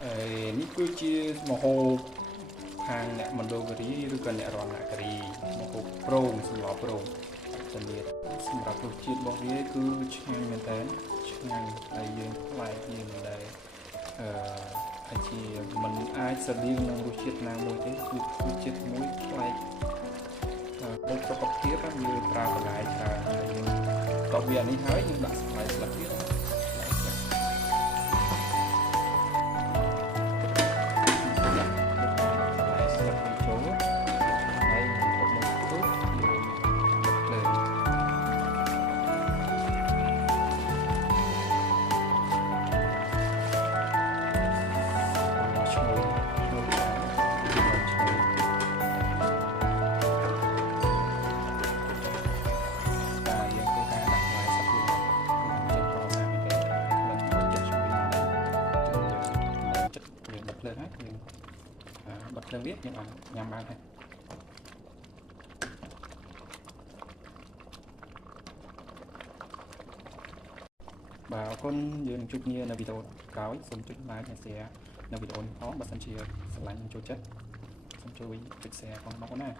នេះគឺជាម្ហូបខាងអ្នកមណ្ឌលគិរីឬក៏អ្នករតនគិរីម្ហូបប្រងសម្លប្រងជំនាញសម្រាប់រសជាតិរបស់វាគឺឆ្ងាញ់មែនតើឆ្ងាញ់ហើយយើងប្លែកយើងដែរអាចជាមិនអាចស្រដៀងនឹងរសជាតិណាមួយទេគឺរសជាតិមួយប្លែកបូកសុខភាពយើងប្រើបន្លែច្រើនហើយយើងក៏វានេះហើយយើងដាក់ស្បែកស្លឹកទៀតបិទភ្លើងវាខ្ញុំបានញ៉ាំបានហើយបាទអរគុណយើងជួបគ្នានៅវីដេអូក្រោយសូមចុច like និង share នៅវីដេអូនេះផងបើសិនជាស្រឡាញ់ចូលចិត្តសូមជួយចុច share ផងបងប្អូនណា